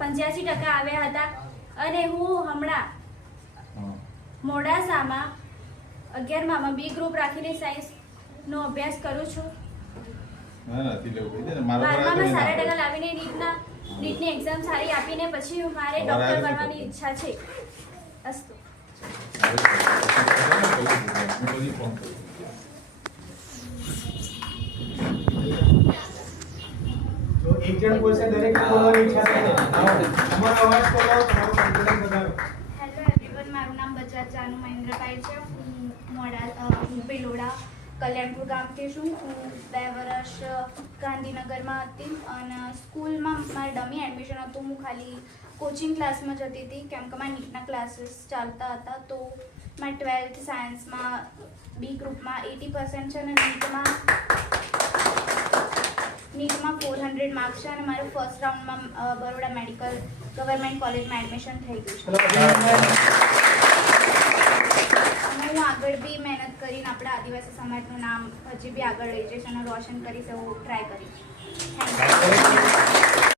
85% આવ્યા હતા અને હું હમણાં મોડાસામાં 11મામાં બી ગ્રુપ રાખીને સાયન્સનો અભ્યાસ કરું છું. 12મામાં સારા ટકા લાવીને નીટની એક્ઝામ સારી આપીને પછી મારે ડૉક્ટર બનવાની ઈચ્છા છે. અસ્તુ. તો એક જણ બોલશે દરેક બોલવાની ઈચ્છા થાય. તમારો અવાજ બોલો, તમારો કોન્ફિડન્સ વધારો. હેલો એવરીવન, મારું નામ બજાજ જાનુ મહેન્દ્રભાઈ છે. હું બેલોડા કલ્યાણપુર ગામથી છું. હું 2 વર્ષ ગાંધીનગરમાં હતી અને સ્કૂલમાં મારે ડમી એડમિશન હતું. હું ખાલી કોચિંગ ક્લાસમાં જતી હતી કેમ કે મારા નીટના ક્લાસીસ ચાલતા હતા. તો મારે 12th સાયન્સમાં બી ગ્રુપમાં 80% છે અને નીટમાં 400 માર્ક્સ છે અને મારું ફર્સ્ટ રાઉન્ડમાં બરોડા મેડિકલ ગવર્મેન્ટ કોલેજમાં એડમિશન થઈ ગયું છે. અને હું આગળ બી મહેનત કરીને આપણા આદિવાસી સમાજનું નામ હજી બી આગળ લઈ જઈશ અને રોશન કરીશ એવું ટ્રાય કરીશ. Thank you.